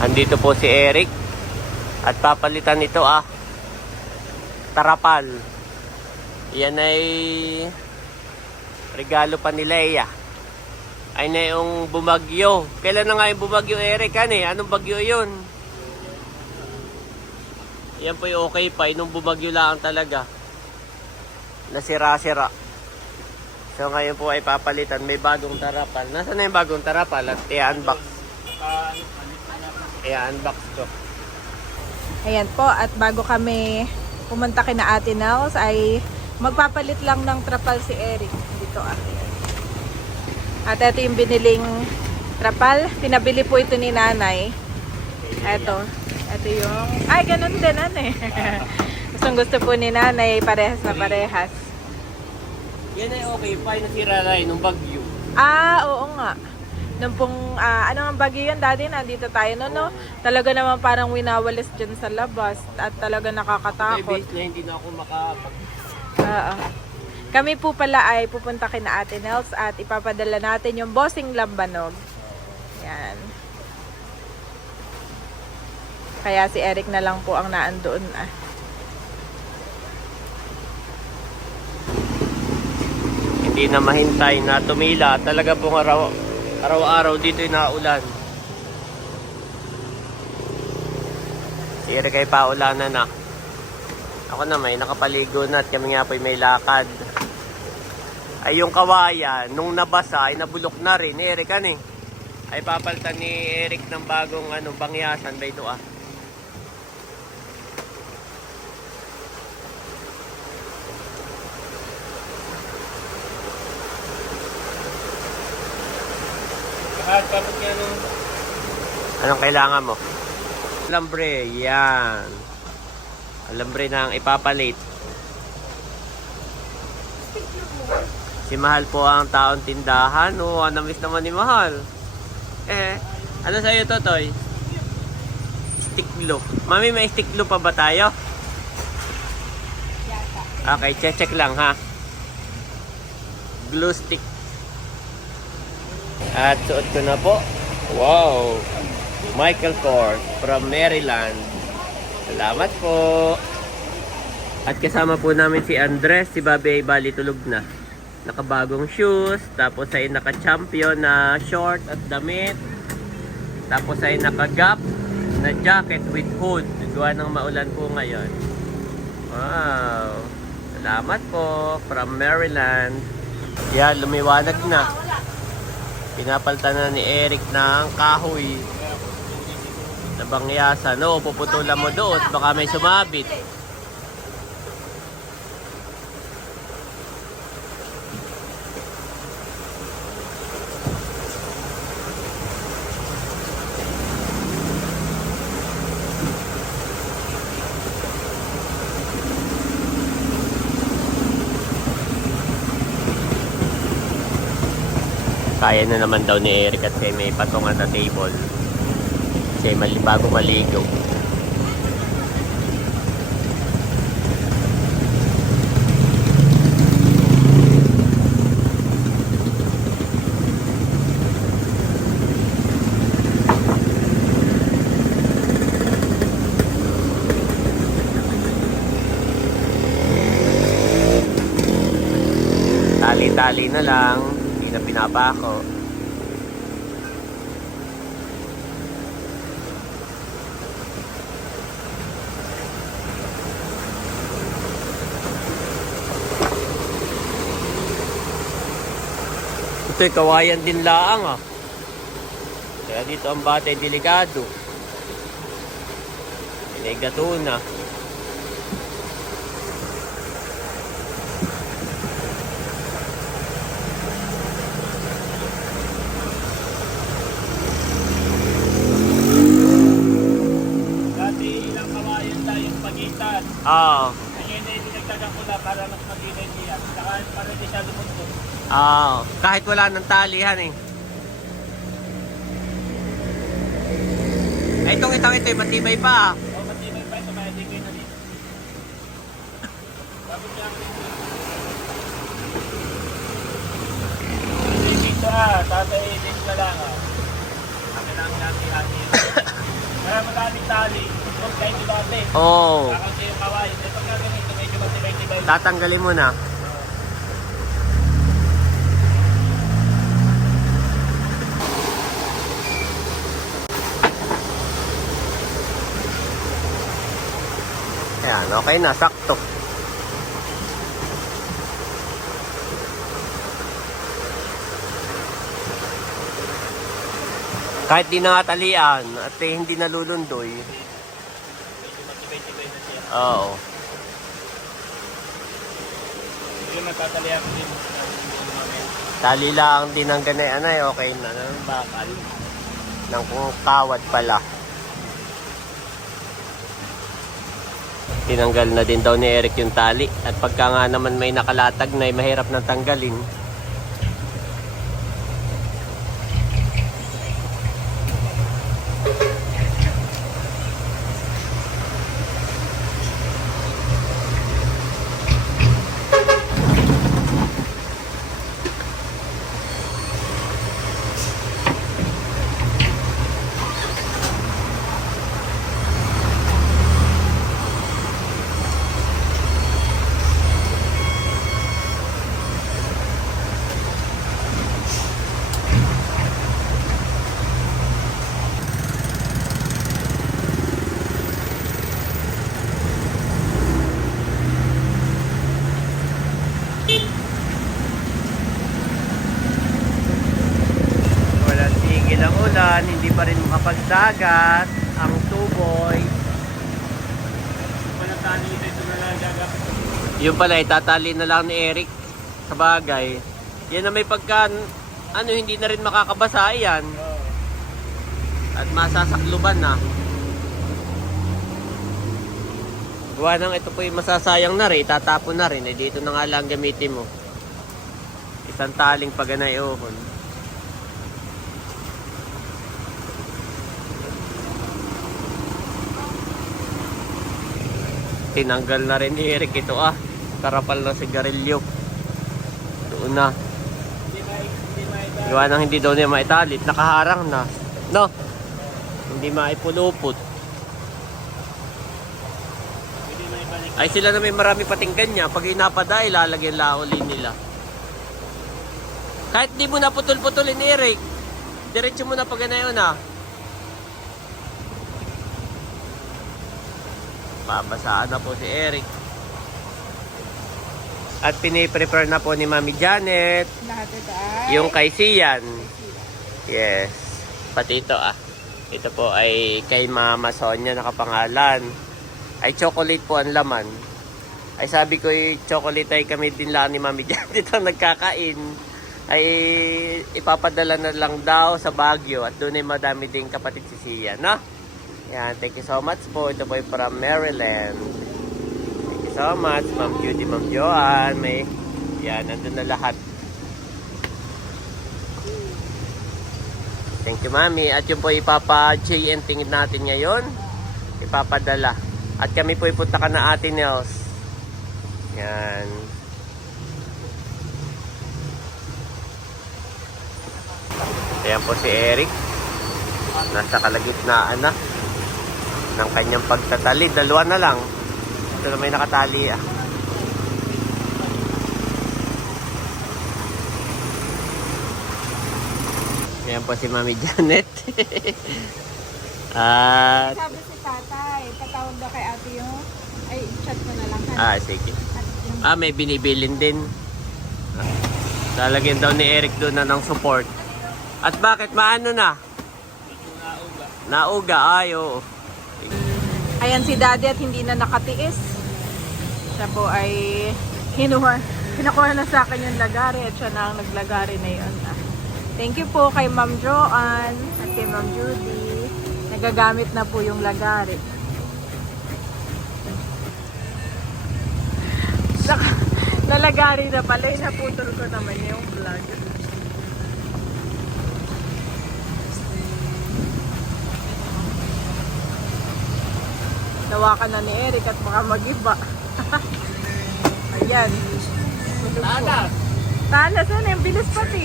Andito po si Eric at papalitan ito tarapal. Yan ay regalo pa ni Leia. Ay na yung bumagyo. Kailan na nga yung bumagyo, Eric? Anong bagyo yun? Yan po yung okay pa. Nung bumagyo lang talaga. Nasira-sira. So ngayon po ay papalitan. May bagong tarapal. Nasaan na yung bagong tarapal? At i-unbox. I-unbox ko. Ayan po, at bago kami pumunta kina Ate Nels ay magpapalit lang ng trapal si Eric. Dito At ito yung biniling trapal. Pinabili po ito ni nanay. Ito yung, ay ganun din Gustong gusto po ni nanay, parehas na parehas. Yan ay okay pa, nasira na nung bagyo. Oo nga. Nung pong, ano ang bagyo yun, daddy, nandito tayo no? Talaga naman parang winawalis dyan sa labas at talaga nakakatakot. May base na hindi na ako makapag... Kami po pala ay pupunta kina Ate Nels at ipapadala natin yung bossing lambanog. Yan. Kaya si Eric na lang po ang naandoon Hindi na mahintay na tumila. Talaga pong araw-araw dito yung naulan. Si Eric ay paulanan na. Ako na may nakapaligo na at kami nga po may lakad. Ay yung kawayan, nung nabasa ay nabulok na rin. Eric ay papalitan ni Eric ng bagong bangyasan ba ito Anong kailangan mo? Alambre, yan. Alambre na ang ipapalit. Si Mahal po ang taon tindahan. Namiss naman ni Mahal. Ano sa'yo, Totoy? Stick glue. Mami, may stick glue pa ba tayo? Okay, check lang ha. Glue stick. At suot ko na po. Wow! Michael Kors from Maryland. Salamat po. At kasama po namin si Andres. Si Bobby ay bali tulog na. Nakabagong shoes. Tapos ay naka-champion na short at damit. Tapos ay naka-gap na jacket with hood. Gawa ng maulan po ngayon. Wow! Salamat po from Maryland. Yan, lumiwanag na. Pinapalitan na ni Eric ng kahoy na bangyasan. Puputulan mo doon. Baka may sumabit. Kaya na naman daw ni Eric at may patungan na table. Kasi bago maligo. Tali-tali na lang. Na pinapako. Ito'y kawayan din laang Kaya dito ang batay delikado. May gatuna. Ngayon ay dinagdagan ko na para mas magiging niya. Saka para hindi siya lumundog. Kahit wala ng talihan itong ito matibay pa Matibay pa ito, kaya di kayo na dito. Bago siya dito tatay dito na lang Akin lang natin Kaya madaming tali. Huwag kayo dibabe. Oo. Kakauti yung kawain. Ito nga ganito, medyo matibay-tibay. Tatanggalin mo na. Ayan, okay na, sakto. Kahit di nakatalian at hindi nalulundoy. Medyo matibay-tibay na siya. Oo. Yung nagtatalihan ko din. Tali lang din ang ganayan ay okay na. Ng bakal. Ng kung kawad pala. Tinanggal na din daw ni Eric yung tali. At pagka nga naman may nakalatag na, mahirap na tanggalin. Walang tigil ang ulan, hindi pa rin makapagdagat ang tuboy. Walang tali ito na lang gagapit. Yung pala, itatali na lang ni Eric sa bagay. Yan na may pagka, hindi na rin makakabasa yan. At masasakluban na. Gawa nang ito po yung masasayang na rin, itatapon na rin. Dito na nga lang gamitin mo. Isang taling paganay ohon. Tinanggal na rin ni Eric ito karapal na sigarilyo. Doon na. Gawa nang hindi daw niya maitalit, nakaharang na. No? Hindi maipulupot. Ay sila na may marami pating kanya. Pag inapada, ilalagyan lauli nila. Kahit di mo na putol-putulin ni Eric, diretso mo na pag ganayon Babasaan na po si Eric. At piniprepare na po ni Mami Janet Lahat ito ay yung kay Sian. Yes. Pati ito Ito po ay kay Mama Sonia nakapangalan. Ay chocolate po ang laman. Ay sabi ko chocolate ay kami din lang ni Mami Janet ito nagkakain. Ay ipapadala na lang daw sa Baguio at doon ay madami din kapatid si Sian, no? Yan, thank you so much po. Ito po ay from Maryland. Thank you so much, Ma'am Judy, Ma'am Joanne. Yan, nandun na lahat. Thank you, Mami. At yun po ipapa-JNT natin ngayon. Ipapadala. At kami po ipunta ka na Ate Nels. Yan. Ayan po si Eric. Nasa kalagitnaan na ng kanyang pagtatali. Dalawa na lang. Ito na may nakatali Ayan po si Mami Janet. At sabi si tatay, patawag daw kay ate yung, ay, chat mo na lang. sige. May binibilin din. Lalagyan daw ni Eric doon na ng support. At bakit maano na? Nauga, oo. Ayan si daddy at hindi na nakatiis. Siya po ay kinukuha na sa akin yung lagari at siya na ang naglagari na yun. Thank you po kay Ma'am Joanne at kay Ma'am Judy. Nagagamit na po yung lagari. Nalagari na pala, naputol ko naman yung vlog. Nawakan na ni Eric at baka mag-iba. Ayan. Tanas! Tanas na yung bilis pati.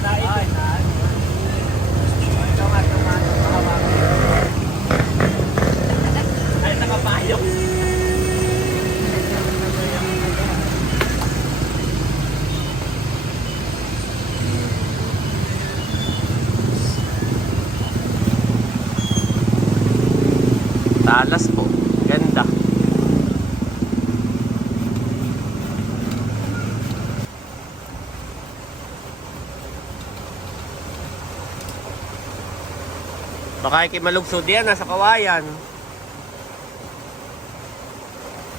Naipit. Talas po. Ganda. Baka ikimalugsod yan, nasa kawayan.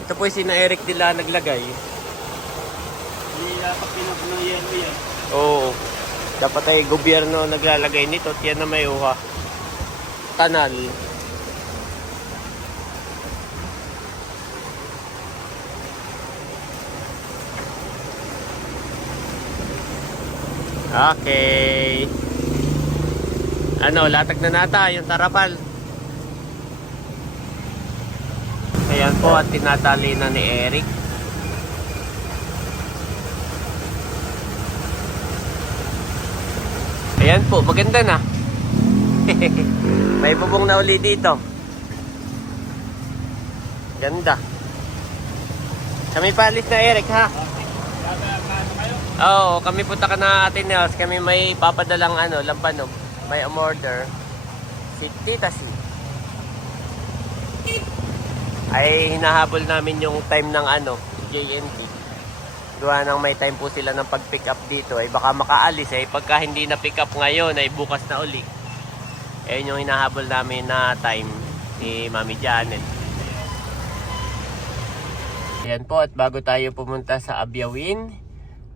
Ito po yung sina Eric nila naglagay. Hindi dapat pinupuno yelo yan. Oo. Dapat ay gobyerno naglalagay nito at yan na may uha. Kanal. Okay. Ano, latag na nata yung tarapal. Ayan po at tinatali na ni Eric. Ayan po, maganda na. May bubong na uli dito. Ganda. Kami palis na Eric ha. Oo, kami punta ka na Ate Nels. Kami may papadalang lampanog. May umorder. Si Tita C. Ay hinahabol namin yung time ng JNT. Gawa nang may time po sila ng pag-pick up dito. Ay baka makaalis pagka hindi na pick up ngayon ay bukas na uli. Ayun yung hinahabol namin na time ni Mami Janet. Ayan po, at bago tayo pumunta sa Abyawin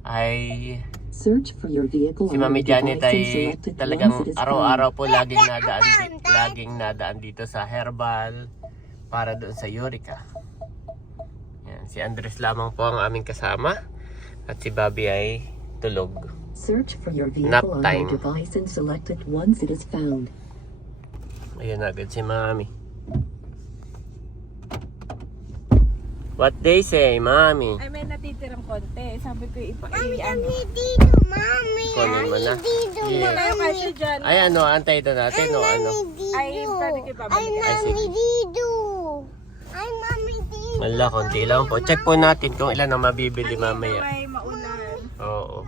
ay Search for your vehicle si on Mami your Janet device and ay select it talagang once it is araw-araw po laging nadaan dito sa Herbal para doon sa Eureka. Yan, si Andres lamang po ang aming kasama at si Bobby ay tulog. found. Search for your Nap vehicle on time. your device and select it once it is found. Ayun agad si Mami. What they say, Mami? Ay, may natitirang konti. Sabi ko, Dito, mami. Kunin mo na. Yeah. Tayo kasi dyan. Ay antay ito natin o ano? Ay, pwede kayo babalik. Ay, Mami sige. dito. Ay, mami dito. Wala, konti lang po. Check po natin kung ilan ang mabibili mamaya. May maulan. Oo.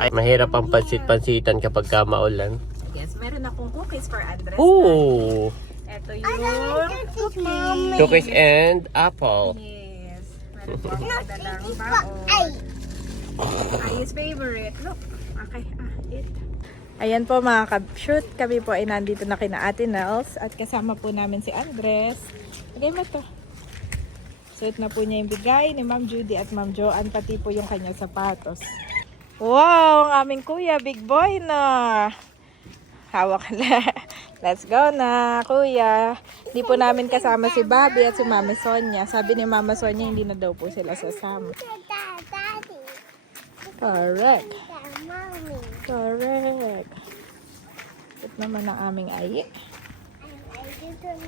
Ay, mahirap ang pansit-pansitan kapag ka maulan. Yes, meron akong cookies for Andres. Ooh! Ito yung cookies. Cookies and apple. Yes. Meron po akong padalang Ay. baon. Ay, his favorite. Look. Okay, eat. Ayan po mga ka-shoot. Kami po ay nandito na kina Ate Nels. At kasama po namin si Andres. Lagay mo to. Suot na po niya yung bigay ni Ma'am Judy at Ma'am Joanne. Pati po yung kanyang sapatos. Wow! Ang aming kuya. Big boy na. Hawak na. Let's go na, kuya. Hindi po namin kasama si Bobby at si Mama Sonia. Sabi ni Mama Sonia, hindi na daw po sila sasama. Daddy. Correct. Mami. Correct. Ito naman ang aming ayi.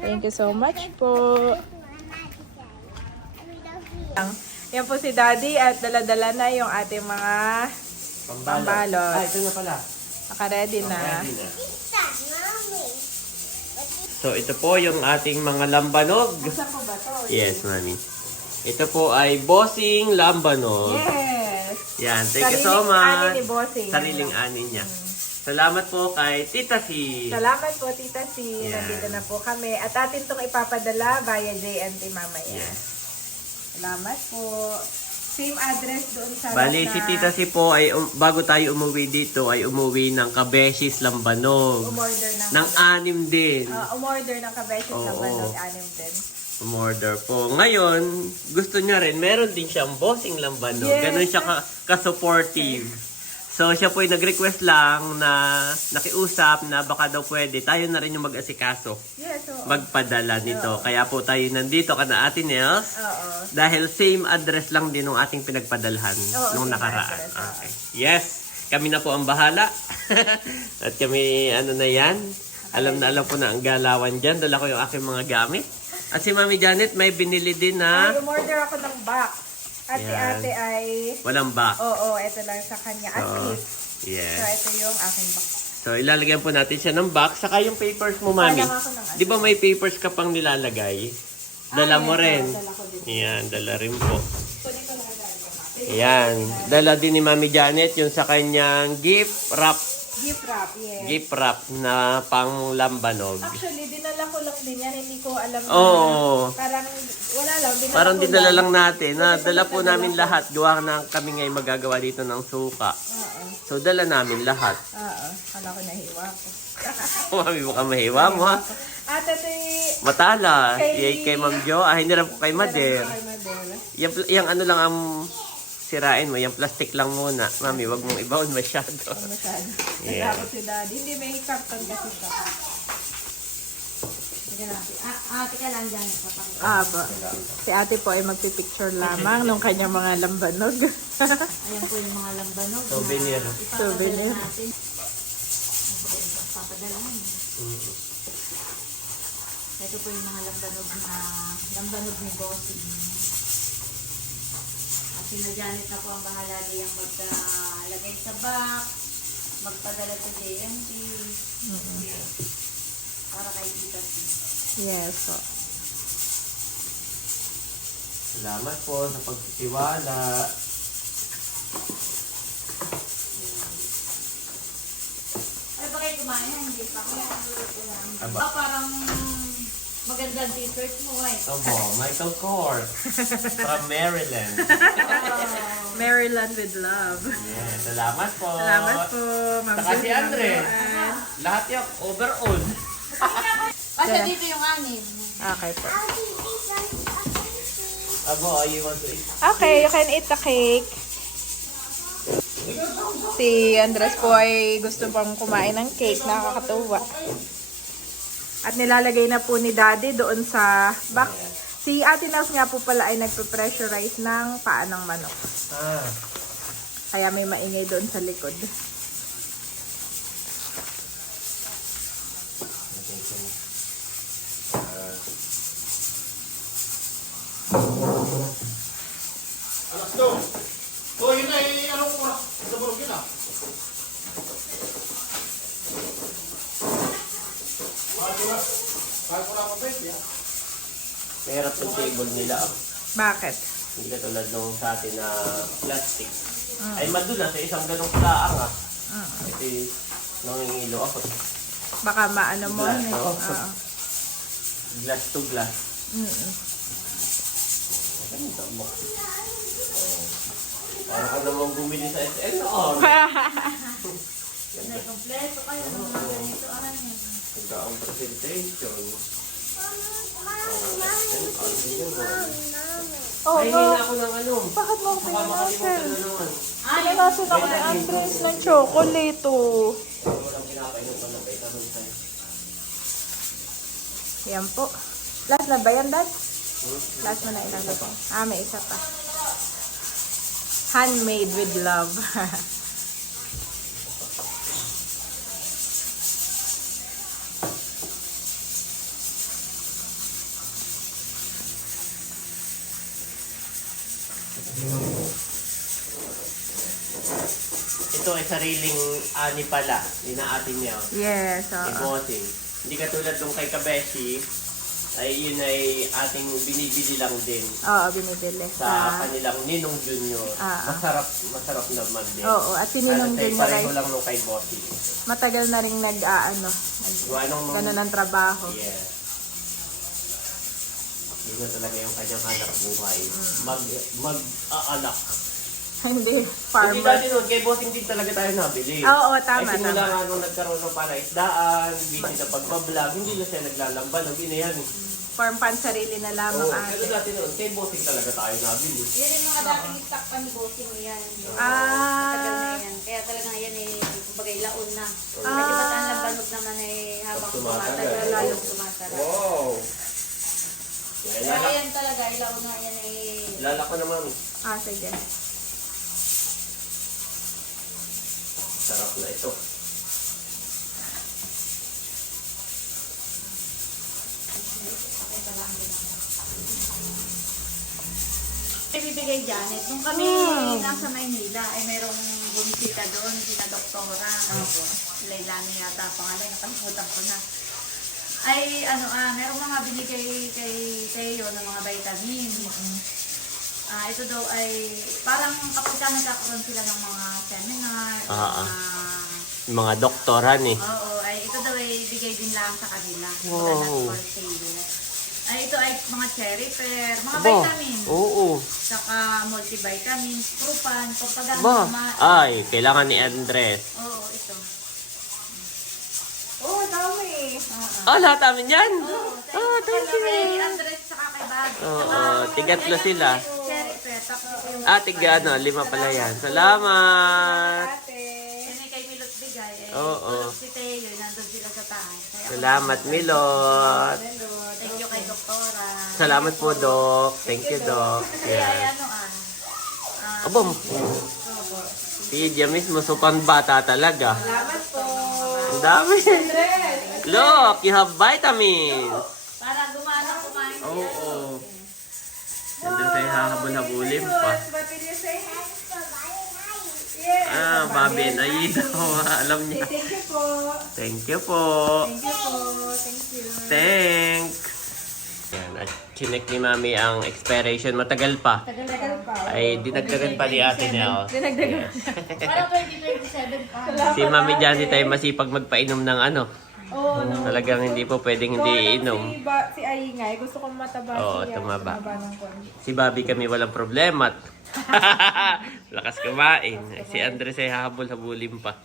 Thank you so much po. Yan po si Daddy at dala-dala na yung ating mga pambalot. Ah, ito na pala. Naka-ready na. So, ito po yung ating mga lambanog. Saan po ba to? Yes, Mami. Ito po ay Bossing Lambanog. Yes. Yan, thank you so Sariling much. ani ni Bossing. Sariling ani niya. Salamat po kay Tita C. Salamat po, Tita C. Yan. Nandito na po kami. At atin itong ipapadala via JNT mamaya. Yes. Salamat po. Same address doon sa... Bali, si Tita C po ay bago tayo umuwi dito ay umuwi ng Kabeshis Lambanog. Umorder ng... Ng anim din. umorder ng kabesis Oo. ng banog, anim din. Umorder po. Ngayon, gusto niya rin, meron din siyang Bossing Lambanog. Yes. Ganun siya ka-supportive. So, siya po ay nag-request lang na nakiusap na baka daw pwede. Tayo na rin yung mag-asikaso. Yes, oo. Magpadala nito. Kaya po tayo nandito ka na Ate Nels. Oo. Dahil same address lang din ng ating pinagpadalhan Oo, nung same nakaraan. address, oo. Okay. Yes, kami na po ang bahala. At kami, na yan. Alam na alam ko na ang galawan dyan. Dala ko yung aking mga gamit. At si Mami Janet may binili din na Ay, umorder ako ng box. At si Yan. ate ay... walang box. Oo, ito lang sa kanya. At So, least. So, yes. ito yung aking box. So, ilalagyan po natin siya ng box. Saka yung papers mo, Mami. Kailangan ko ng ano. Di ba may papers ka pang nilalagay? Dala mo yes, rin. dala ko din. Yan, dala rin po. Kunin ko lang dahil ko. Ayan. Dala din ni Mami Janet yung sa kanyang gift wrap. Gift wrap, yes. Gift wrap na pang lambanog. Actually, dinala ko lang din yan. Hindi ko alam na. Oo. Parang, wala lang. Parang ko dinala lang natin. Kasi Dala po dinala namin ko. lahat. Gawa na kami ngayon magagawa dito ng suka. Oo. So, dala namin lahat. Oo. Kala ko nahiwa ko. Mami, baka mahiwa mo ha. At ito yung... Matala. Kay- Kay Ma'am Jo. Hindi na po kay Mader. Yung ano lang ang sirain mo. Yung plastic lang muna. Mami, wag mong ibaon masyado. Masyado. Yeah. Natakot si Daddy. Hindi, may karton kasi siya. Ate ka lang dyan. Ba. Si ate po ay magpipicture lamang nung kanyang mga lambanog. Ayan po yung mga lambanog. Souvenir. Souvenir. Natin. Papadalahan. Ito po yung mga lambanog ni Bossing. At sina Janet na po ang bahala diyang maglagay sa box, magpadala sa JMT, para kay Tita C. Yes po. Salamat po sa pagtitiwala. Ano ba kayo kumain? Hindi pa ako. Aba. Parang magandang t-shirt mo eh. Opo, Michael Kors. From Maryland. Maryland with love. Yeah, salamat po. Salamat po, Ma'am Saka si Judy, Ma'am Andre. Joanne. Lahat yung overall. Basta dito yung anin. Okay po. Abo, you want to eat? Okay, you can eat the cake. Si Andres po ay gusto pang kumain ng cake. Nakakatuwa. At nilalagay na po ni Daddy doon sa box. Si Ate Nels nga po pala ay nagpe-pressurize ng paa ng manok. Ah. Kaya may maingay doon sa likod. Alas do. So, yun ay anong oras? Sa burog yun ah. Kahit wala akong bed, yan. Mahirap yung table nila. Bakit? Hindi ka tulad nung sa atin na plastic. Ay madulas sa isang ganong plaang ah. Kasi nangingilo ako. Baka maano mo. Glass, eh. oo. Oo. Glass to glass. Mm-mm. Ganito mo. Parang ka naman bumili sa SL noon. May kompleto kayo ng mga ganito anin. Ganda ang presentation. Oh, Ay, no. hindi ako ng ano. Bakit mo ako Baka makalimutan pinanasan? na naman. Pinanasan ako ni Andres ng chocolate, oh. Walang pinapainom pa ng vitamin sa'yo. Yan po. Last na ba yan, Dad? Last mo na ilalagay. May isa pa. Handmade with love. Ito ay sariling ani pala. Ni na atin niya. Yes, Ni oo. Bossing. Hindi katulad nung kay Kabeshi. Ay yun ay ating binibili lang din. Oo, binibili. Sa kanilang Ninong Junior. Ah. Masarap naman din. Oo, at si Ninong Junior pareho ay lang nung kay Bossing. matagal na rin ganun ang trabaho. Yeah. Yun na talaga yung kanyang hanap buhay. Mag-aanak. Hindi, Hindi farmer. dati nun, kay Bossing din talaga tayo nabili. Oo, tama, Ay simula tama. nga nung nagkaroon ng palaisdaan, busy na pagbablog, hindi na siya naglalamban. Ang yan eh. Farm pan sarili na lamang Oo, pero ate. dati noon, kay Bossing talaga tayo nabili. Yan yung mga dating stock pa ni Bossing yan. Ah. Matagal na yan. Kaya talagang yan eh, kumbaga ilaon na. Kasi ba't ang lambanog naman eh, habang Tumatagal. tumatagal, lalong tumasarap. Wow! Kaya yan talaga, ilaon na yan eh. Lala ko naman. Sige. Sarap na ito. Ibibigay Janet. Nung kami nasa Maynila, ay merong bumisita doon, sina doktora. Lailani yata ang pangalan, nakalimutan ko na. Ay, merong mga binigay kay Teo ng mga vitamin. Ito daw ay parang kapag ka nagkakaroon sila ng mga seminar, Mga doktoran eh. oo, ay ito daw ay bigay din lang sa kanila. Wow. Mga not for sale. Ay, ito ay mga cherry pear, mga Ba? vitamins. Oo. Saka multivitamins, Prupan, pampagana Ba? kumain. Ay, kailangan ni Andres. Oo, ito. Oh, dami. Lahat amin yan. Thank you. Kay Andres saka kay Bobby. Oo, tigatlo sila. Cherry pear, tapos yung... Tiga 5 pala yan. Salamat. Ate. Yan ay kay Milot bigay. Oo. Tulog si Taylor, nandun sila sa taas. Kaya ako- Salamat, Milot. Thank you kay Doktora. Salamat po, Doc. Thank you, Doc. Kaya ay Yan. ano Abom. Si Jamis mo, supang bata talaga. Salamat po. Ang dami. Look, you have vitamins. para gumana kumain. Oo. Nandun sa'yo hahabol-habulin pa. What did you say? Bobby and Aida. Alam niya. Thank you po. Thank you po. Thank you po. Thank you. Thanks. Yan, at chinek ni Mami ang expiration. Matagal pa. Tagal pa. Ay, dinagdagan pa ni Ate Nels. Dinagdagan. Para 2027 pa. Si Mami Janet ay masipag magpainom ng ano. Oo, no. Talagang hindi po pwedeng hindi inom. Si Aingay, gusto kong mataba Oo, siya. tumaba. ng konti. Si Bobby kami walang problema. Lakas kumain. Si Andres ay hahabol-habulin pa.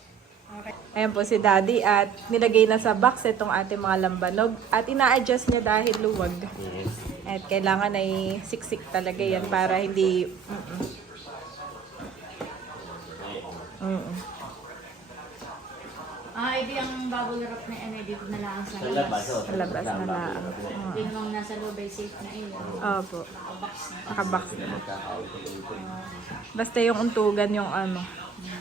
Ayan po si Daddy at nilagay na sa box itong ating mga lambanog at ina-adjust niya dahil luwag. Yes. At kailangan ay siksik talaga yan para hindi... Hindi ang bubble wrap na ano, dito na lang sa labas. Sa labas na lang. Hindi namang nasa loob ay safe na iyo. Opo. Box na. Nakabox na. Basta yung untugan yung ano.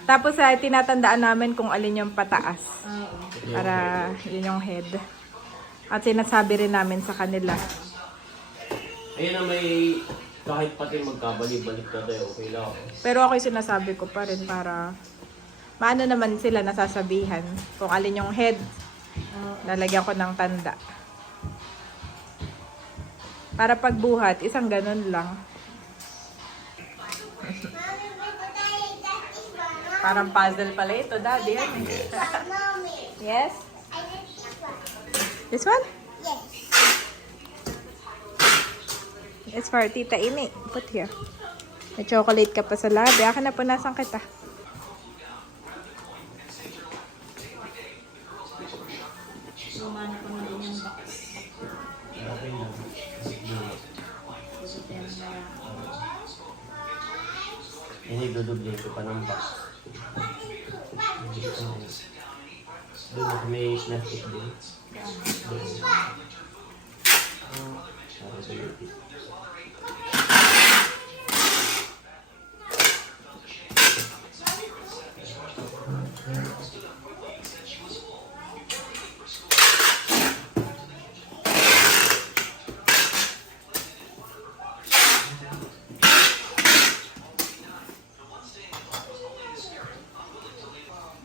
Tapos ay tinatandaan namin kung alin yung pataas. Oo. Para yun yung head. At sinasabi rin namin sa kanila. Ayun na may kahit pati magkabalik-balik na tayo, okay lang. Pero ako'y sinasabi ko pa rin para maano naman sila nasasabihan kung alin yung head. Lalagyan ko ng tanda. Para pagbuhat, isang ganun lang. Parang puzzle pala ito, Daddy. Yan eh. Yes? This one? Yes. It's for Tita Ini. Put here. May chocolate ka pa sa labi. Akin na punasan kita. Gumana pa na din yung box. Susutin na lang. Hindi dudubli ko pa ng box. Doon may plastic din. Doon. Para sa YouTube.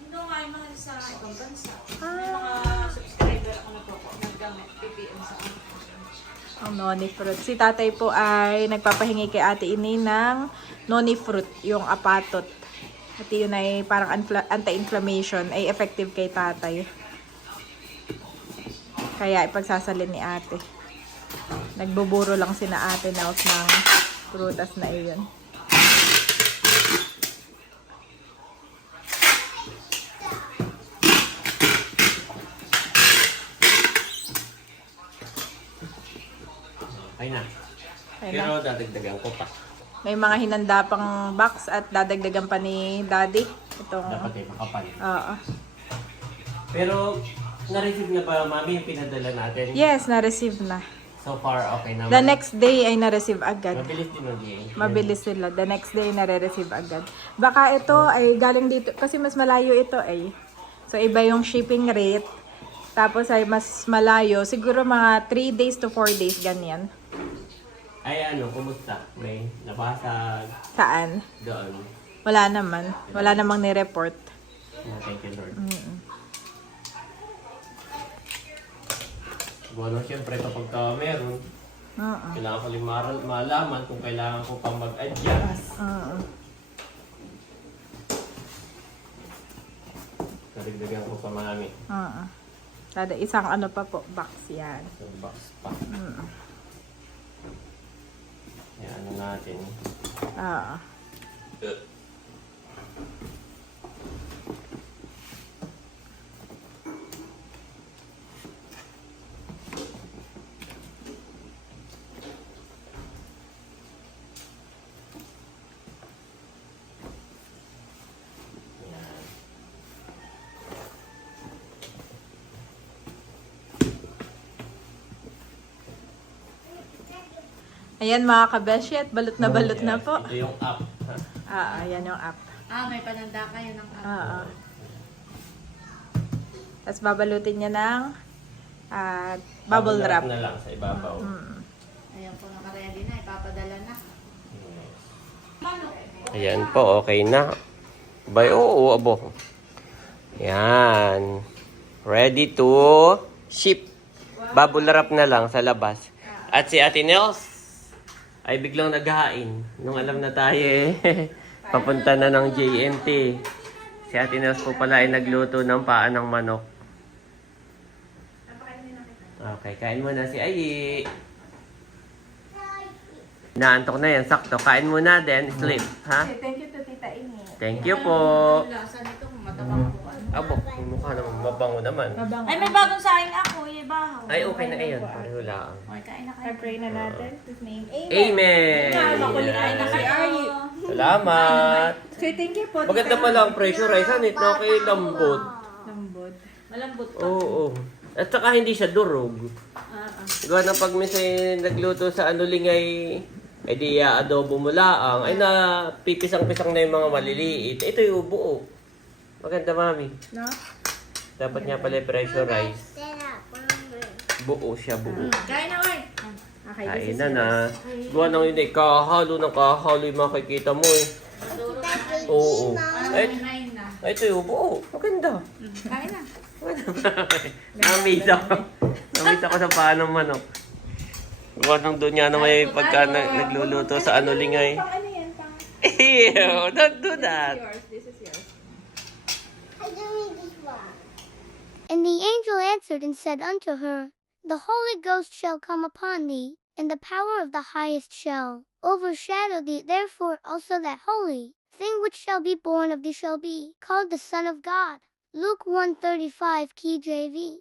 Ito nga yung mga sa ibang bansa. May mga subscriber ako na po naggamit PPM sa akin. Ang noni fruit. Si tatay po ay nagpapahingi kay Ate Ini ng noni fruit, yung apatot. At yun ay parang anti-inflammation, ay effective kay tatay. Kaya ipagsasalin ni ate. Nagbuburo lang sina ate Nels ng prutas na iyon. Ay na. Kaya Pero dadagdagan ko pa. may mga hinanda pang box at dadagdagan pa ni Daddy. Itong, Dapat ay makapal. oo. Pero, na-receive na ba, Mami, yung pinadala natin? Yes, na-receive na. So far, okay naman. The next day ay na-receive agad. Mabilis din mag-i. Mabilis sila. The next day, nare-receive agad. Baka ito ay galing dito, kasi mas malayo ito eh. So, iba yung shipping rate. Tapos ay mas malayo. Siguro mga 3 days to 4 days, ganyan. Ay ano, kumusta? May nabasag Saan? doon. Wala naman. Wala namang ni-report. Thank you, Lord. Bueno, siyempre kapag meron, Oo. Kailangan ko rin malaman kung kailangan ko pang mag-adjust. Oo. Karigdagan ko pa mami. Oo. Kada isang ano pa po, box yan. So, box pa. Mm. Yan, ano natin. Oo. Yan. Ayan mga kabeshet, balot na balot na Yes, po. Ito yung app. Ayan yung app. May pananda kayo ng Oo. Tapos babalutin niya ng bubble wrap. na lang sa ibabaw. Mm. Ayan po, nakaready na. Ipapadala na. Ayan po, okay na. Bay, oo, abo. Yan. Ready to ship. Bubble wrap na lang sa labas. At si Ate Nels ay biglang naghahain. Nung alam na tayo papunta na ng JNT. Si Ate Nels po pala ay nagluto ng paa ng manok. Okay, kain muna si Ayi. Naantok na yan, sakto. Kain muna then sleep, ha? Thank you to Tita Ini. Thank you po. Ang lasa nito, kung matabang po. Abo, yung mukha naman mabango naman. Ay, may bagong saing ako. Bahaw. Ay, okay na ngayon. Pareho lang. Okay, kain na kayo. I-pray na natin. His name. Amen! Makulit Kain na kayo. Salamat! Say thank you po. Maganda pala ang pressurize. Hanit na kay lambot. Lambot. Malambot pa. Oo. At saka hindi siya durog. Gawa na pag minsan nagluto sa lingay, ay di adobo mo laang, ay na pipisang-pisang na yung mga maliliit. Ito yung buo. Maganda, mami. No? Dapat nga pala pressurize. Buo siya, buo. Kain na, oy. Okay, Kain na na. Gawa nang yun eh, kahalo ng kahalo yung makikita mo eh. Maduro na. Oo. Ay, Kumain na. ito yung buo. Maganda. Kain na. Namiss ako. Namiss ako sa paanong manok. Gawa nang doon nga na may pagka nagluluto sa lingay. Pang ano yan? Pang Ew, don't do that. yours. This is yours. And the angel answered and said unto her, The Holy Ghost shall come upon thee, and the power of the highest shall overshadow thee. Therefore also that holy thing which shall be born of thee shall be called the Son of God. Luke 1:35 KJV.